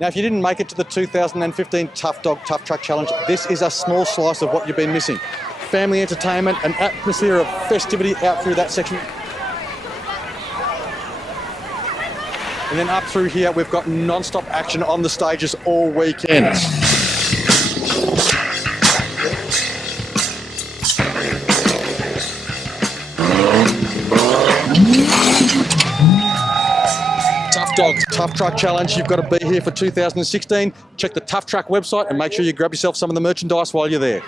Now, if you didn't make it to the 2015 Tough Dog Tough Truck Challenge, this is a small slice of what you've been missing. Family entertainment, an atmosphere of festivity out through that section. And then up through here, we've got non-stop action on the stages all weekend. Tough Dogs Tough Truck Challenge. You've got to be here for 2016. Check the Tough Truck website and make sure you grab yourself some of the merchandise while you're there.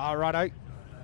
Righto.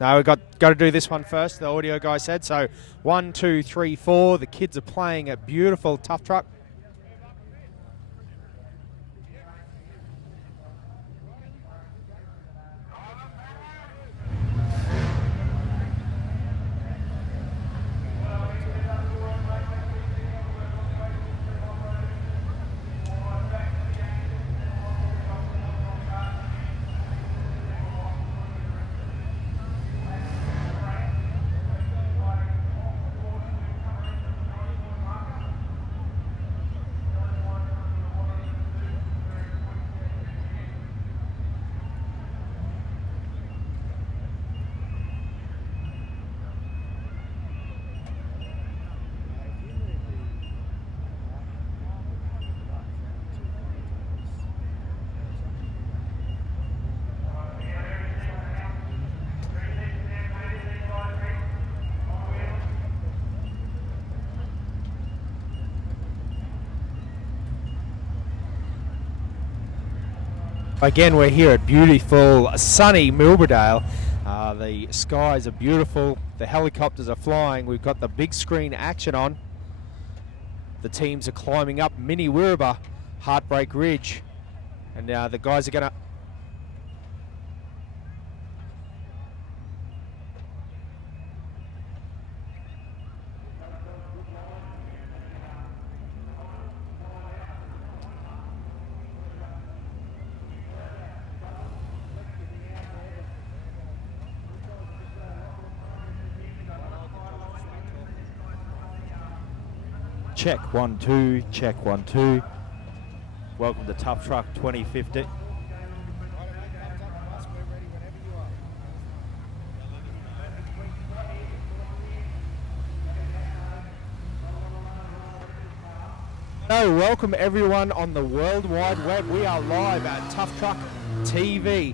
No, we've got to do this one first, the audio guy said. So 1, 2, 3, 4. The kids are playing a beautiful Tuff truck. Again, we're here at beautiful, sunny Milberdale. The skies are beautiful. The helicopters are flying. We've got the big screen action on. The teams are climbing up Mini Wirrabah, Heartbreak Ridge. And the guys are going to... Check 1 2, check 1 2. Welcome to Tuff Truck 2050. Hello, welcome everyone on the World Wide Web. We are live at Tuff Truck TV,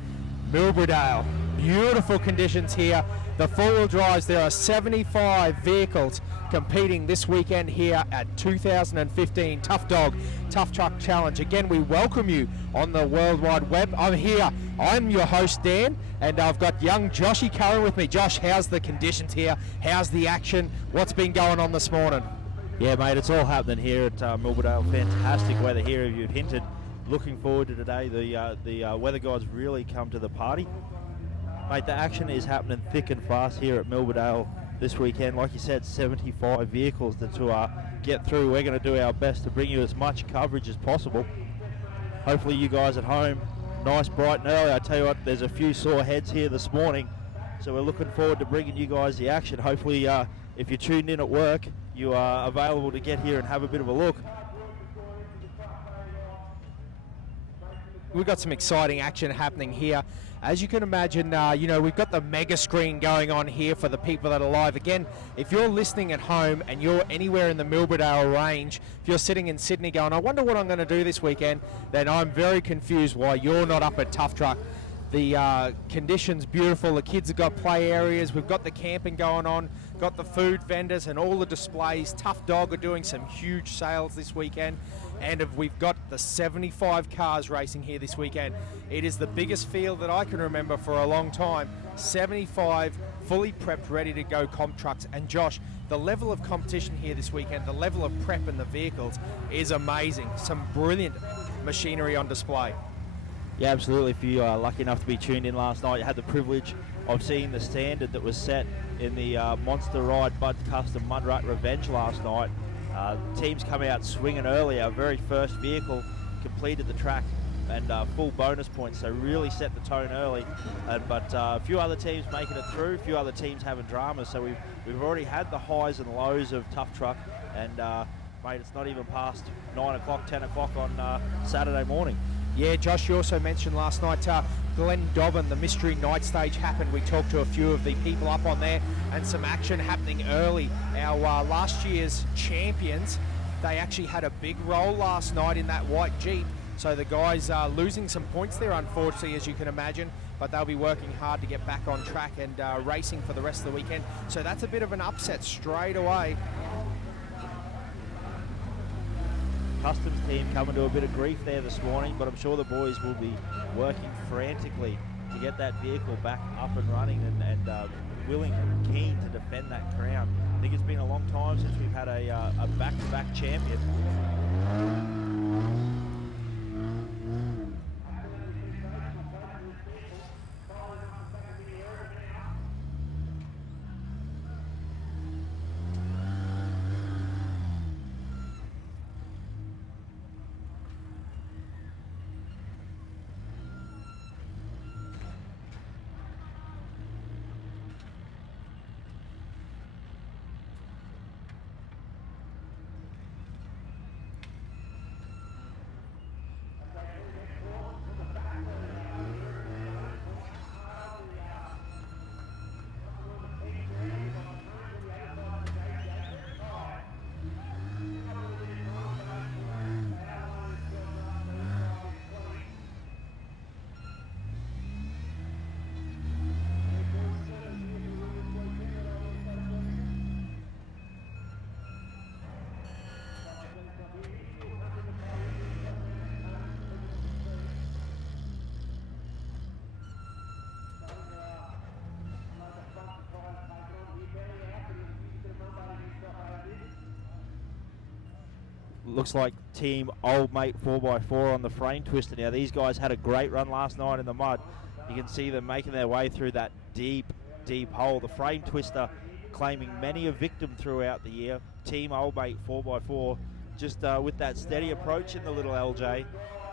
Milberdale. Beautiful conditions here. The four-wheel drives, there are 75 vehicles competing this weekend here at 2015 Tuff Dog Tuff Truck Challenge. Again, we welcome you on the World Wide Web. I'm here, I'm your host Dan, and I've got young Joshy Curran with me. Josh, how's the conditions here? How's the action? What's been going on this morning? Yeah, mate, it's all happening here at Milberdale. Fantastic weather here, as you've hinted. Looking forward to today. The weather gods really come to the party. Mate, the action is happening thick and fast here at Milberdale this weekend. Like you said, 75 vehicles to get through. We're going to do our best to bring you as much coverage as possible. Hopefully you guys at home, nice, bright and early. I tell you what, there's a few sore heads here this morning, so we're looking forward to bringing you guys the action. Hopefully if you're tuned in at work, you are available to get here and have a bit of a look. We've got some exciting action happening here. As you can imagine, we've got the mega screen going on here for the people that are live. Again, if you're listening at home and you're anywhere in the Milberdale range, if you're sitting in Sydney going, I wonder what I'm going to do this weekend, then I'm very confused why you're not up at Tuff Truck. The conditions beautiful. The kids have got play areas. We've got the camping going on, got the food vendors and all the displays. Tuff Dog are doing some huge sales this weekend. And we've got the 75 cars racing here this weekend. It is the biggest field that I can remember for a long time. 75 fully prepped, ready to go comp trucks. And Josh, the level of competition here this weekend, the level of prep in the vehicles is amazing. Some brilliant machinery on display. Yeah, absolutely. If you are lucky enough to be tuned in last night, you had the privilege of seeing the standard that was set in the Monster Ride Bud Custom Mudrat Revenge last night. Teams come out swinging early. Our very first vehicle completed the track and full bonus points, so really set the tone early. But a few other teams making it through, a few other teams having dramas, so we've already had the highs and lows of Tuff Truck, and mate, it's not even past 9 o'clock, 10 o'clock on Saturday morning. Yeah, Josh, you also mentioned last night Glen Dobbin, the Mystery Night Stage happened. We talked to a few of the people up on there and some action happening early. Our last year's champions, they actually had a big roll last night in that white Jeep. So the guys are losing some points there, unfortunately, as you can imagine, but they'll be working hard to get back on track and racing for the rest of the weekend. So that's a bit of an upset straight away. Customs team coming to a bit of grief there this morning, but I'm sure the boys will be working frantically to get that vehicle back up and running and willing and keen to defend that crown. I think it's been a long time since we've had a back-to-back champion. Looks like team Old Mate 4x4 on the frame twister. Now these guys had a great run last night in the mud. You can see them making their way through that deep hole. The frame twister claiming many a victim throughout the year. Team Old Mate 4x4 just with that steady approach in the little LJ.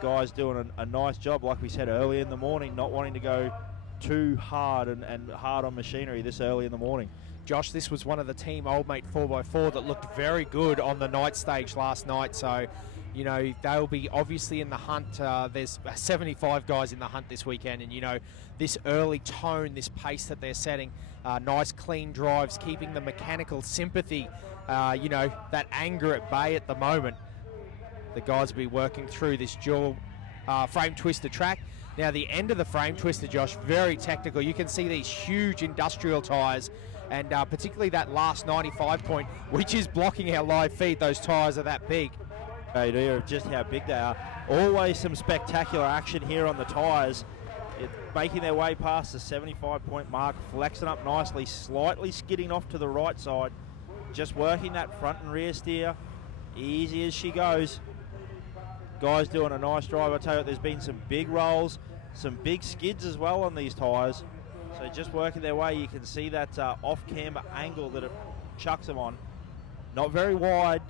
Guys doing a nice job, like we said early in the morning, not wanting to go too hard and hard on machinery this early in the morning. Josh, this was one of the team Old Mate 4x4 that looked very good on the night stage last night. So, you know, they'll be obviously in the hunt. There's 75 guys in the hunt this weekend. And, you know, this early tone, this pace that they're setting, nice clean drives, keeping the mechanical sympathy, you know, that anger at bay at the moment. The guys will be working through this dual frame twister track. Now, the end of the frame twister, Josh, very technical. You can see these huge industrial tyres, and particularly that last 95 point, which is blocking our live feed. Those tyres are that big. Idea of just how big they are. Always some spectacular action here on the tyres. Making their way past the 75 point mark, flexing up nicely, slightly skidding off to the right side. Just working that front and rear steer, easy as she goes. Guys doing a nice drive. I tell you what, there's been some big rolls, some big skids as well on these tyres. So just working their way, you can see that off-camber angle that it chucks them on. Not very wide,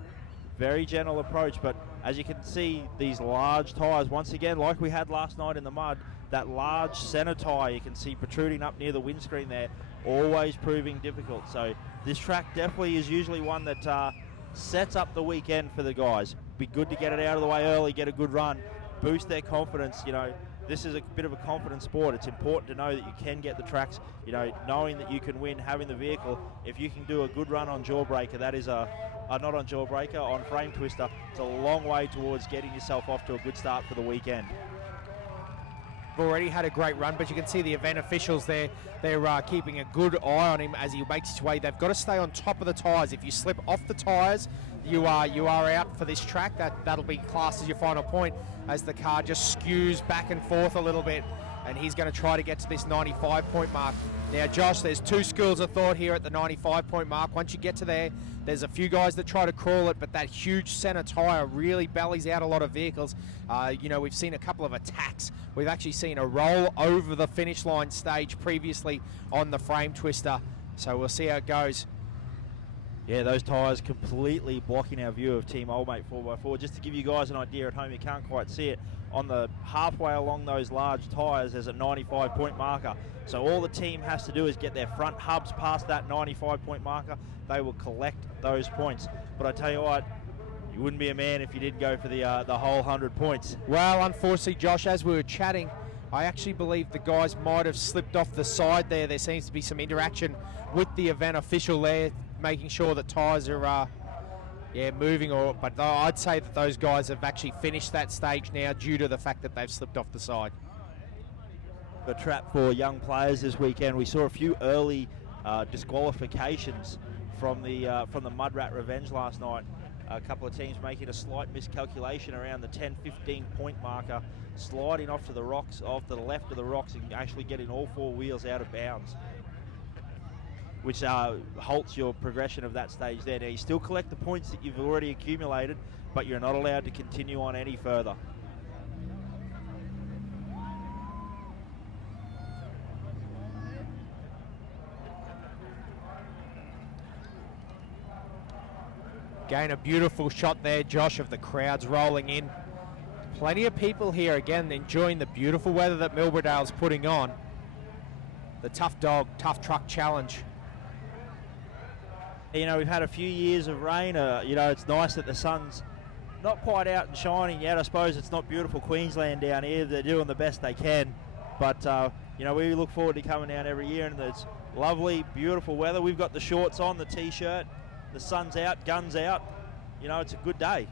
very gentle approach, but as you can see, these large tyres, once again, like we had last night in the mud, that large centre tyre you can see protruding up near the windscreen there, always proving difficult. So this track definitely is usually one that sets up the weekend for the guys. Be good to get it out of the way early, get a good run, boost their confidence. You know, this is a bit of a confident sport. It's important to know that you can get the tracks, you know, knowing that you can win, having the vehicle. If you can do a good run on Jawbreaker, that is not on Jawbreaker, on Frame Twister, it's a long way towards getting yourself off to a good start for the weekend. Already had a great run, but you can see the event officials there. They're keeping a good eye on him as he makes his way. They've got to stay on top of the tyres. If you slip off the tyres, you are out for this track. That'll be classed as your final point as the car just skews back and forth a little bit, and he's going to try to get to this 95 point mark. Now, Josh, there's two schools of thought here at the 95 point mark. Once you get to there, there's a few guys that try to crawl it, but that huge centre tyre really bellies out a lot of vehicles. You know, we've seen a couple of attacks. We've actually seen a roll over the finish line stage previously on the frame twister. So we'll see how it goes. Yeah, those tyres completely blocking our view of Team Old Mate 4x4. Just to give you guys an idea at home, you can't quite see it. On the halfway along those large tyres, there's a 95 point marker. So all the team has to do is get their front hubs past that 95 point marker. They will collect those points. But I tell you what, you wouldn't be a man if you didn't go for the whole 100 points. Well, unfortunately, Josh, as we were chatting, I actually believe the guys might have slipped off the side there. There seems to be some interaction with the event official there, making sure that tyres are moving. But I'd say that those guys have actually finished that stage now due to the fact that they've slipped off the side. A trap for young players this weekend. We saw a few early disqualifications from the Mud Rat Revenge last night. A couple of teams making a slight miscalculation around the 10-15 point marker, sliding off to the rocks, off to the left of the rocks, and actually getting all 4 wheels out of bounds, which halts your progression of that stage there. Now, you still collect the points that you've already accumulated, but you're not allowed to continue on any further. Again, a beautiful shot there, Josh, of the crowds rolling in. Plenty of people here, again, enjoying the beautiful weather that Milberdale's putting on. The Tough Dog, Tough Truck Challenge. You know, we've had a few years of rain. You know, it's nice that the sun's not quite out and shining yet. I suppose it's not beautiful Queensland down here. They're doing the best they can. But, you know, we look forward to coming down every year, and it's lovely, beautiful weather. We've got the shorts on, the T-shirt. The sun's out, guns out. You know, it's a good day.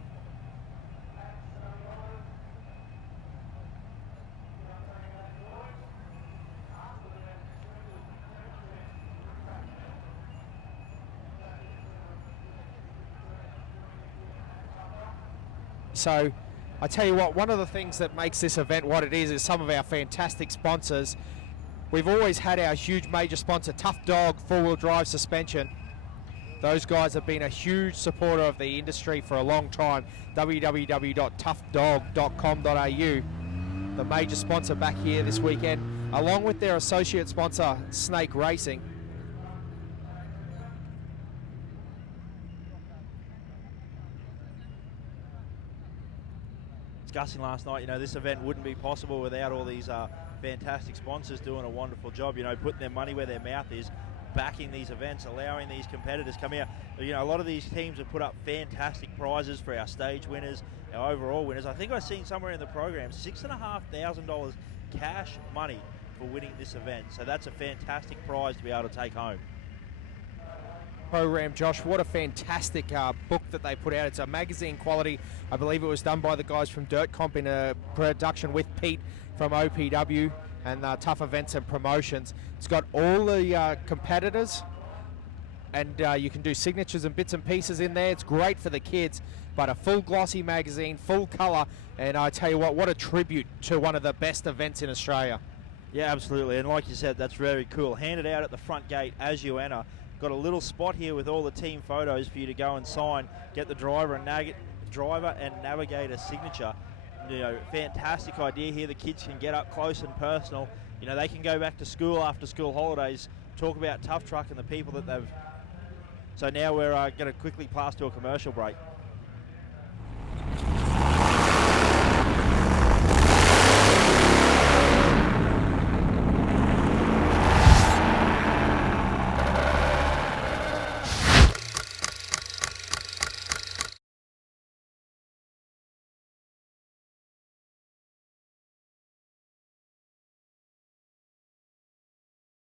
So, I tell you what, one of the things that makes this event what it is some of our fantastic sponsors. We've always had our huge major sponsor, Tough Dog Four-Wheel Drive Suspension. Those guys have been a huge supporter of the industry for a long time. www.toughdog.com.au, the major sponsor back here this weekend, along with their associate sponsor, Snake Racing. Discussing last night, you know, this event wouldn't be possible without all these fantastic sponsors doing a wonderful job, you know, putting their money where their mouth is, backing these events, allowing these competitors come out. You know, a lot of these teams have put up fantastic prizes for our stage winners, our overall winners. I think I've seen somewhere in the program $6,500 cash money for winning this event. So that's a fantastic prize to be able to take home. Program, Josh, what a fantastic book that they put out. It's a magazine quality. I believe it was done by the guys from Dirt Comp in a production with Pete from OPW and Tough Events and Promotions. It's got all the competitors, and you can do signatures and bits and pieces in there. It's great for the kids, but a full glossy magazine, full colour, and I tell you what a tribute to one of the best events in Australia. Yeah, absolutely, and like you said, that's very cool. Handed out at the front gate as you enter. Got a little spot here with all the team photos for you to go and sign, get the driver and navigator signature. You know, fantastic idea here. The kids can get up close and personal. You know, they can go back to school after school holidays, talk about Tough Truck and the people that they've... So now we're going to quickly pass to a commercial break.